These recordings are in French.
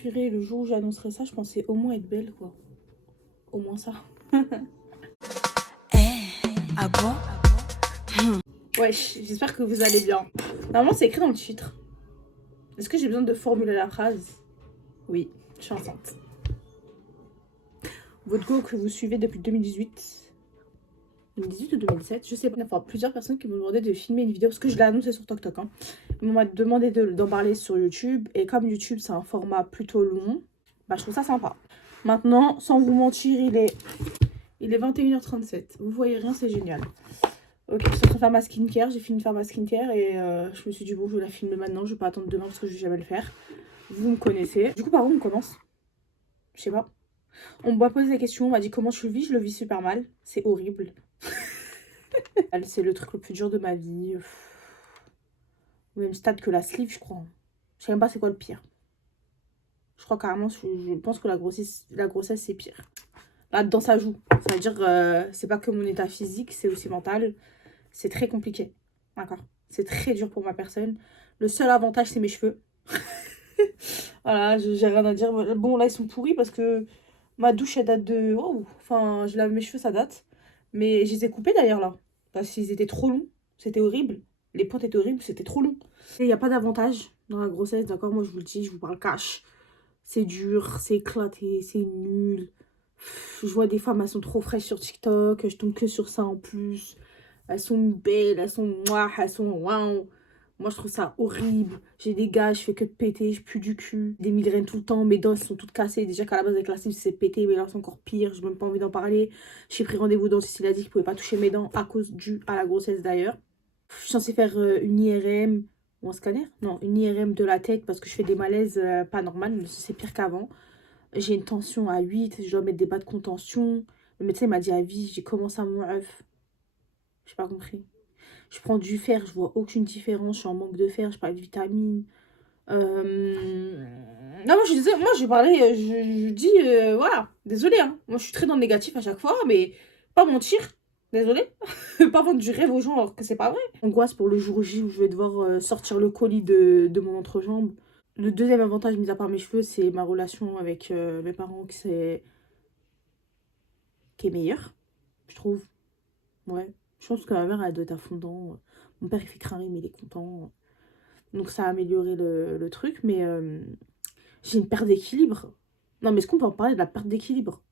Purée, le jour où j'annoncerai ça, je pensais au moins être belle, quoi. Au moins ça. Ah bon? Wesh, j'espère que vous allez bien. Normalement, c'est écrit dans le titre. Est-ce que j'ai besoin de formuler la phrase? Oui, je suis enceinte. Votre go que vous suivez depuis 2018. 2018 ou 2017, je sais pas. Enfin, plusieurs personnes qui m'ont demandé de filmer une vidéo parce que je l'ai annoncé sur TikTok. Hein. Ils m'ont demandé d'en parler sur YouTube. Et comme YouTube, c'est un format plutôt long, bah, je trouve ça sympa. Maintenant, sans vous mentir, il est 21h37. Vous voyez rien, c'est génial. Ok, je suis en train de faire ma skincare. J'ai fini de faire ma skincare et je me suis dit, bon, je vais la filmer maintenant. Je vais pas attendre demain parce que je vais jamais le faire. Vous me connaissez. Du coup, par où on commence? Je sais pas. On m'a posé des questions. On m'a dit comment je le vis. Je le vis super mal. C'est horrible. C'est le truc le plus dur de ma vie. Au même stade que la sleeve, je crois. Je sais même pas c'est quoi le pire. Je crois carrément, je pense que la grossesse c'est pire. Là-dedans, ça joue. Ça veut dire, c'est pas que mon état physique, c'est aussi mental. C'est très compliqué. D'accord. C'est très dur pour ma personne. Le seul avantage, c'est mes cheveux. Voilà, j'ai rien à dire. Bon, là, ils sont pourris parce que ma douche, elle date de... Wow. Enfin, je lave mes cheveux, ça date. Mais je les ai coupés d'ailleurs, là. Parce qu'ils étaient trop longs. C'était horrible. Les pointes étaient horribles, c'était trop long. Il n'y a pas d'avantage dans la grossesse, d'accord? Moi, je vous le dis, je vous parle cash. C'est dur, c'est éclaté, c'est nul. Je vois des femmes, elles sont trop fraîches sur TikTok. Je tombe que sur ça en plus. Elles sont belles, elles sont mouah, elles sont waouh. Moi, je trouve ça horrible. J'ai des gars, je fais que de péter, je pue du cul. Des migraines tout le temps, mes dents sont toutes cassées. Déjà qu'à la base, avec la sleeve, c'est pété, mais là, c'est encore pire. J'ai même pas envie d'en parler. J'ai pris rendez-vous au dentiste, il a dit qu'il pouvait pas toucher mes dents à cause à la grossesse d'ailleurs. Je suis censée faire une IRM ou un scanner. Non, une IRM de la tête parce que je fais des malaises pas normales. C'est pire qu'avant. J'ai une tension à 8, je dois mettre des bas de contention. Le médecin m'a dit à vie, j'ai commencé à mon œuf. J'ai pas compris. Je prends du fer, je vois aucune différence. Je suis en manque de fer, je parle de vitamines. Non, moi je disais, moi je parlais, je dis, voilà, désolé, hein. Moi je suis très dans le négatif à chaque fois, mais pas mentir, désolé. Pas vendre du rêve aux gens alors que c'est pas vrai. Angoisse pour le jour J où je vais devoir sortir le colis de mon entrejambe. Le deuxième avantage, mis à part mes cheveux, c'est ma relation avec mes parents qui est meilleure, je trouve. Ouais, je pense que ma mère, elle doit être à fond dedans. Mon père, il fait cramer, mais il est content. Donc ça a amélioré le truc, mais j'ai une perte d'équilibre. Non, mais est-ce qu'on peut en parler de la perte d'équilibre?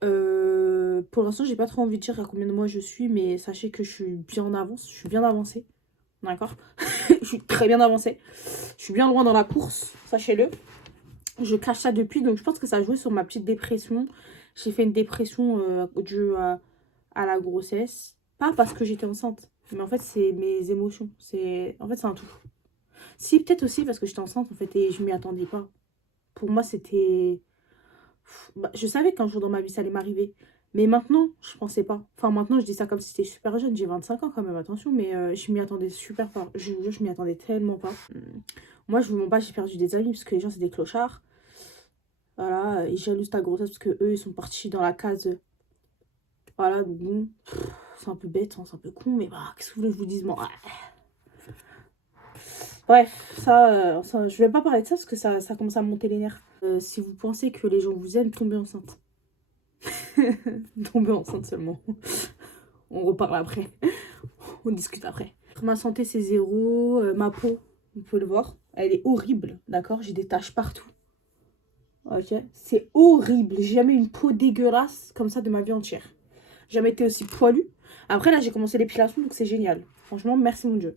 Pour l'instant, j'ai pas trop envie de dire à combien de mois je suis, mais sachez que je suis bien en avance, je suis bien avancée. D'accord? Je suis très bien avancée. Je suis bien loin dans la course, sachez-le. Je cache ça depuis, donc je pense que ça a joué sur ma petite dépression. J'ai fait une dépression due à la grossesse. Pas parce que j'étais enceinte, mais en fait, c'est mes émotions. En fait, c'est un tout. Si, peut-être aussi parce que j'étais enceinte, en fait, et je m'y attendais pas. Pour moi, c'était... Bah, je savais qu'un jour dans ma vie, ça allait m'arriver. Mais maintenant, je pensais pas. Enfin, maintenant, je dis ça comme si c'était super jeune. J'ai 25 ans quand même, attention. Mais je m'y attendais super pas. Je vous jure, je m'y attendais tellement pas. Moi, je vous mens pas, j'ai perdu des amis parce que les gens, c'est des clochards. Voilà, ils jalousent ta grossesse parce que eux ils sont partis dans la case. Voilà, donc bon, c'est un peu bête, hein, c'est un peu con, mais bah, qu'est-ce que vous voulez que je vous dise, moi? Bref, ça, je vais pas parler de ça parce que ça commence à me monter les nerfs. Si vous pensez que les gens vous aiment, tombez enceinte. Tombez enceinte seulement. On reparle après. On discute après. Ma santé, c'est zéro. Ma peau, vous pouvez le voir, elle est horrible, d'accord? J'ai des taches partout. Ok? C'est horrible. J'ai jamais eu une peau dégueulasse comme ça de ma vie entière. J'ai jamais été aussi poilue. Après, là, j'ai commencé l'épilation, donc c'est génial. Franchement, merci mon Dieu.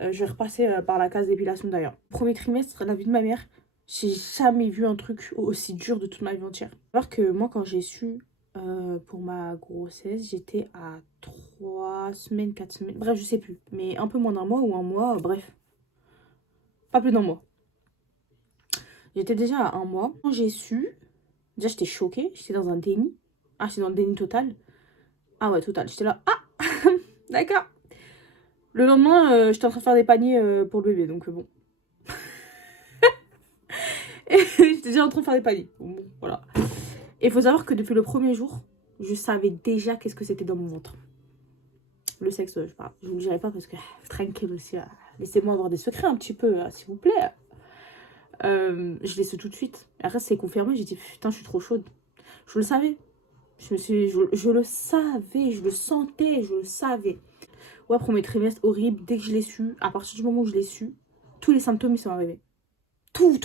Je vais repasser par la case d'épilation d'ailleurs. Premier trimestre, la vie de ma mère, j'ai jamais vu un truc aussi dur de toute ma vie entière. Alors que moi, quand j'ai su pour ma grossesse, j'étais à 3 semaines, 4 semaines. Bref, je sais plus. Mais un peu moins d'un mois ou un mois, bref. Pas plus d'un mois. J'étais déjà à un mois. Quand j'ai su, déjà j'étais choquée. J'étais dans un déni. Ah, j'étais dans le déni total. Ah ouais, total. J'étais là. Ah d'accord. Le lendemain, j'étais en train de faire des paniers pour le bébé, donc bon. J'étais déjà en train de faire des paniers. Bon, voilà. Et il faut savoir que depuis le premier jour, je savais déjà qu'est-ce que c'était dans mon ventre. Le sexe, je vous le dirai pas parce que tranquille aussi. Laissez-moi avoir des secrets un petit peu, s'il vous plaît. Je l'ai su tout de suite. Après, c'est confirmé, j'ai dit, putain, je suis trop chaude. Je le savais. Je le savais, je le sentais, je le savais. Ouais, premier trimestre, horrible. Dès que je l'ai su, à partir du moment où je l'ai su, tous les symptômes, ils sont arrivés. Tout.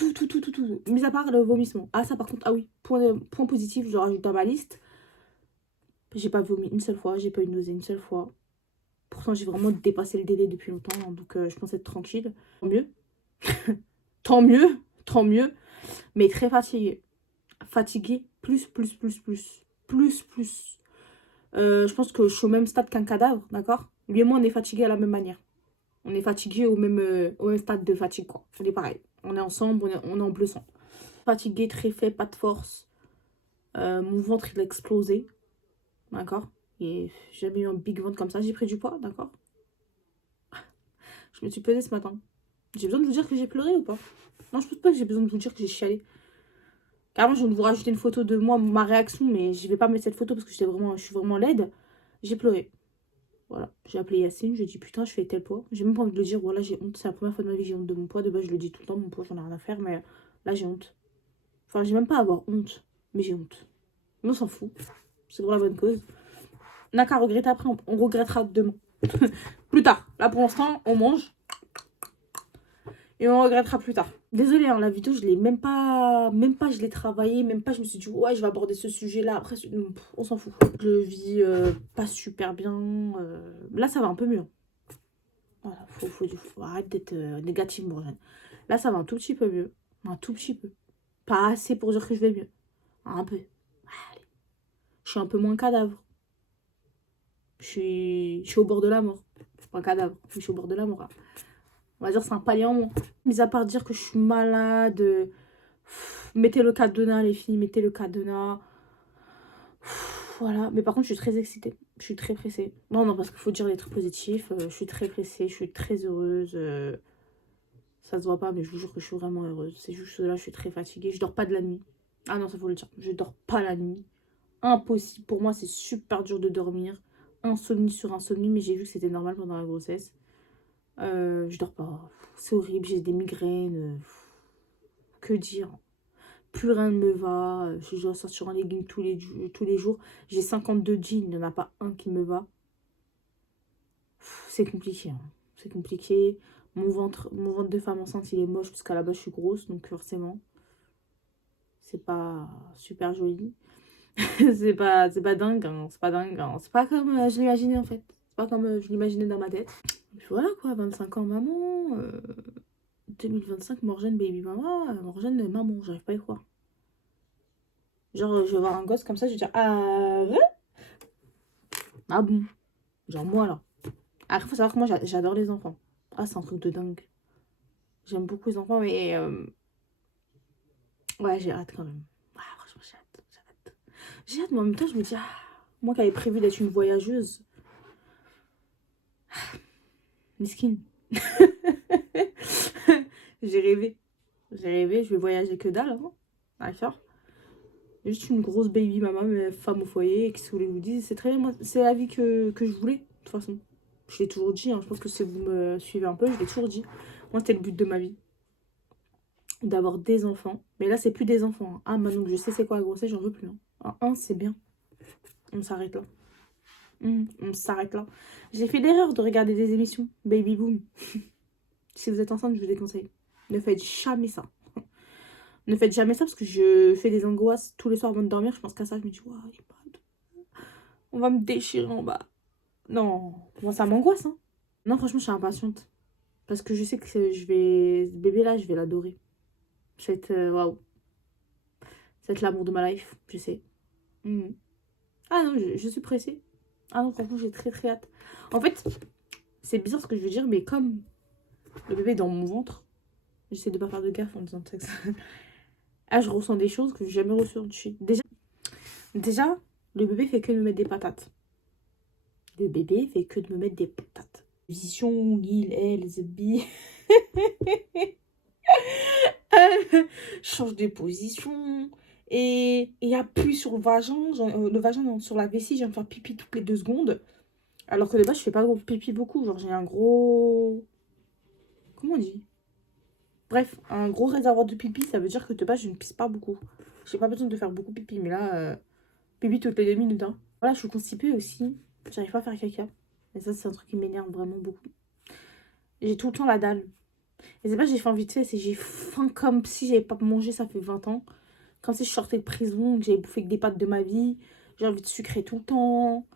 Mis à part le vomissement. Ah, ça, par contre, ah oui, point positif, je le rajoute dans ma liste. J'ai pas vomi une seule fois, j'ai pas eu de nausée une seule fois. Pourtant, j'ai vraiment dépassé le délai depuis longtemps, hein, donc je pense être tranquille. Tant mieux. tant mieux. Mais très fatiguée. Fatiguée, plus. Je pense que je suis au même stade qu'un cadavre, d'accord? Lui et moi, on est fatigués à la même manière. On est fatigués au même stade de fatigue, quoi. On est pareil. On est ensemble, on est en bleu sang. Fatigué, très fait, pas de force. Mon ventre, il a explosé. D'accord? Et j'ai jamais eu un big ventre comme ça. J'ai pris du poids, d'accord? Je me suis pesée ce matin. J'ai besoin de vous dire que j'ai pleuré ou pas? Non, je pense pas que j'ai besoin de vous dire que j'ai chialé. Carrément, je viens de vous rajouter une photo de moi, ma réaction, mais je vais pas mettre cette photo parce que je suis vraiment laide. J'ai pleuré. Voilà. J'ai appelé Yacine, j'ai dit putain, je fais tel poids. J'ai même pas envie de le dire, voilà, j'ai honte. C'est la première fois de ma vie que j'ai honte de mon poids. De base, je le dis tout le temps, mon poids, j'en ai rien à faire, mais là, j'ai honte. Enfin, j'ai même pas à avoir honte, mais j'ai honte. Mais on s'en fout. C'est pour la bonne cause. On n'a qu'à regretter après, on regrettera demain. Plus tard. Là, pour l'instant, on mange. Et on regrettera plus tard. Désolée, hein, la vidéo, je l'ai même pas, je l'ai travaillé, même pas, je me suis dit, ouais, je vais aborder ce sujet-là. Après, on s'en fout. Je le vis pas super bien. Là, ça va un peu mieux. Voilà, faut arrêter d'être négative, Morgane. Là, ça va un tout petit peu mieux. Un tout petit peu. Pas assez pour dire que je vais mieux. Un peu. Allez. Je suis un peu moins cadavre. Je suis au bord de la mort. Pas un cadavre, je suis au bord de la mort. Hein. On va dire c'est un palier en moins. Mis à part dire que je suis malade, mettez le cadenas les filles, mettez le cadenas. Voilà, mais par contre je suis très excitée, je suis très pressée. Non, parce qu'il faut dire des trucs positifs, je suis très pressée, je suis très heureuse. Ça se voit pas, mais je vous jure que je suis vraiment heureuse. C'est juste là, je suis très fatiguée, je dors pas de la nuit. Ah non, ça faut le dire, je dors pas la nuit. Impossible, pour moi c'est super dur de dormir. Insomnie sur insomnie, mais j'ai vu que c'était normal pendant la grossesse. Je dors pas. C'est horrible, j'ai des migraines. Que dire? Plus rien ne me va. Je dois sortir en leggings tous les jours. J'ai 52 jeans, il n'y en a pas un qui me va. C'est compliqué. Hein. C'est compliqué. Mon ventre de femme enceinte, il est moche parce qu'à la base, je suis grosse. Donc forcément, c'est pas super joli. c'est pas dingue. Hein. C'est pas dingue. Hein. C'est pas comme je l'imaginais en fait. C'est pas comme je l'imaginais dans ma tête. Et puis voilà quoi, 25 ans maman. 2025, Morgane baby mama, Morgane maman, j'arrive pas à y croire. Genre, je vais voir un gosse comme ça, je vais dire ah ouais? Ah bon? Genre moi là. Après, faut savoir que moi j'adore les enfants. Ah, c'est un truc de dingue. J'aime beaucoup les enfants, mais ouais, j'ai hâte quand même. Ah, franchement, j'ai hâte. J'ai hâte, mais en même temps, je me dis, ah, moi qui avais prévu d'être une voyageuse, mesquine. J'ai rêvé. J'ai rêvé, je vais voyager que dalle, hein. D'accord? Juste une grosse baby maman, mais femme au foyer, qu'est-ce que vous voulez vous dire? C'est très bien, moi, c'est la vie que je voulais, de toute façon. Je l'ai toujours dit, hein, je pense que si vous me suivez un peu, je l'ai toujours dit. Moi, c'était le but de ma vie. D'avoir des enfants. Mais là, c'est plus des enfants. Hein. Ah, maintenant que je sais c'est quoi la grossesse, j'en veux plus. Hein. Un, c'est bien. On s'arrête là. On s'arrête là. J'ai fait l'erreur de regarder des émissions. Baby Boom. Si vous êtes enceinte, je vous déconseille. Ne faites jamais ça. Ne faites jamais ça parce que je fais des angoisses tous les soirs avant de dormir. Je pense qu'à ça, je me dis, waouh, on va me déchirer en bas. Non, moi ça m'angoisse. Hein. Non, franchement, je suis impatiente. Parce que je sais que ce bébé-là, je vais l'adorer. C'est waouh. C'est l'amour de ma life, je sais. Ah non, je suis pressée. Ah non, franchement, j'ai très très hâte. En fait, c'est bizarre ce que je veux dire, mais comme le bébé est dans mon ventre, j'essaie de pas faire de gaffe en disant ça. Ah, je ressens des choses que j'ai jamais ressenties. Déjà, le bébé fait que de me mettre des patates. Le bébé fait que de me mettre des patates. Position, il, elle, the bee. Change de position. Et appuie sur le vagin. Genre, le vagin, non, sur la vessie, je viens de faire pipi toutes les 2 secondes. Alors que de base, je fais pas pipi beaucoup. Genre, j'ai un gros... Comment on dit? Bref, un gros réservoir de pipi, ça veut dire que de base, je ne pisse pas beaucoup. J'ai pas besoin de faire beaucoup pipi, mais là, pipi toutes les 2 minutes. Hein. Voilà, je suis constipée aussi. J'arrive pas à faire caca. Et ça, c'est un truc qui m'énerve vraiment beaucoup. J'ai tout le temps la dalle. Et c'est pas que j'ai faim vite fait, c'est que j'ai faim comme si j'avais pas mangé, ça fait 20 ans. Comme si je sortais de prison, que j'avais bouffé que des pâtes de ma vie. J'ai envie de sucrer tout le temps.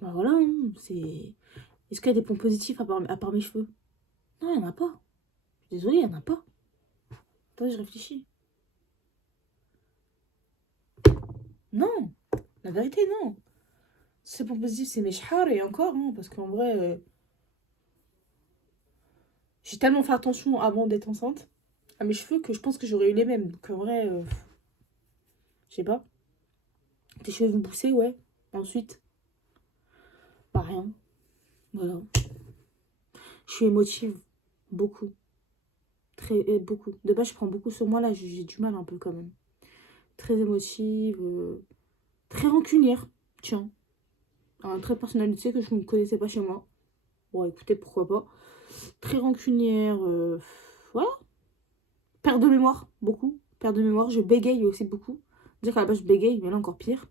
Bah voilà, hein, c'est... Est-ce qu'il y a des points positifs à part mes cheveux? Non, il n'y en a pas. Je suis désolée, il n'y en a pas. Attendez, je réfléchis. Non, la vérité, non. C'est points positifs, c'est mes chars et encore, hein, parce qu'en vrai, j'ai tellement fait attention avant d'être enceinte à mes cheveux que je pense que j'aurais eu les mêmes. Donc en vrai, je sais pas. Tes cheveux vont pousser, ouais. Ensuite, pas rien. Voilà. Je suis émotive. Beaucoup. Très, beaucoup. De base, je prends beaucoup sur moi, là, j'ai du mal un peu quand même. Très émotive. Très rancunière. Tiens. Un trait de personnalité que je ne connaissais pas chez moi. Bon, écoutez, pourquoi pas. Très rancunière. Voilà. Perte de mémoire. Beaucoup. Perte de mémoire. Je bégaye aussi beaucoup. Dire qu'à la base, je bégaye, mais là, encore pire.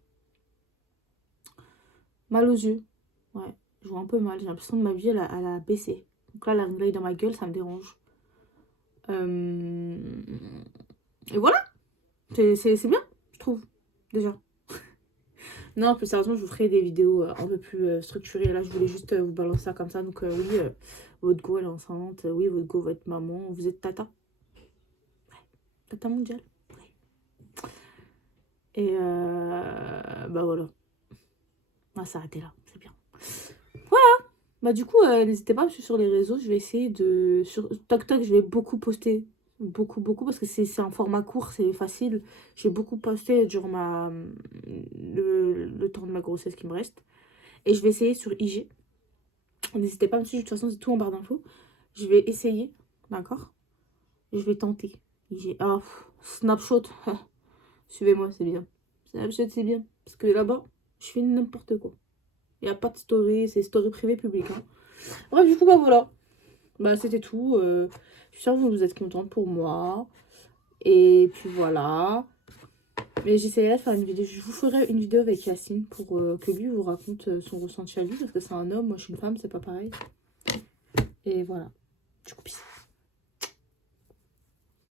Mal aux yeux. Ouais. Je vois un peu mal. J'ai l'impression que ma vie, elle a baissé. Donc là, la ring light dans ma gueule, ça me dérange. Et voilà. C'est bien, je trouve. Déjà. Non, plus sérieusement, je vous ferai des vidéos un peu plus structurées. Là, je voulais juste vous balancer ça comme ça. Donc, oui, votre go, elle est enceinte. Oui, votre go, votre maman. Vous êtes tata. Ouais. Tata mondiale. Ouais. Et bah voilà. On va s'arrêter là. C'est bien. Voilà. Bah, du coup, n'hésitez pas à me suivre sur les réseaux. Je vais essayer de. Sur TikTok, je vais beaucoup poster. Beaucoup, beaucoup. Parce que c'est un format court, c'est facile. J'ai beaucoup posté durant le temps de ma grossesse qui me reste. Et je vais essayer sur IG. N'hésitez pas à me suivre, de toute façon, c'est tout en barre d'infos. Je vais essayer, d'accord? Je vais tenter. IG. Ah, Snapchat. Suivez-moi, c'est bien. Snapchat, c'est bien. Parce que là-bas, je fais n'importe quoi. Il n'y a pas de story, c'est story privée publique. Hein. Bref, du coup, bah voilà. Bah, c'était tout. Je suis sûre que vous êtes contente pour moi. Et puis voilà. Mais j'essaierai de faire une vidéo. Je vous ferai une vidéo avec Yacine pour que lui vous raconte son ressenti à lui. Parce que c'est un homme, moi je suis une femme, c'est pas pareil. Et voilà. Du coup, peace.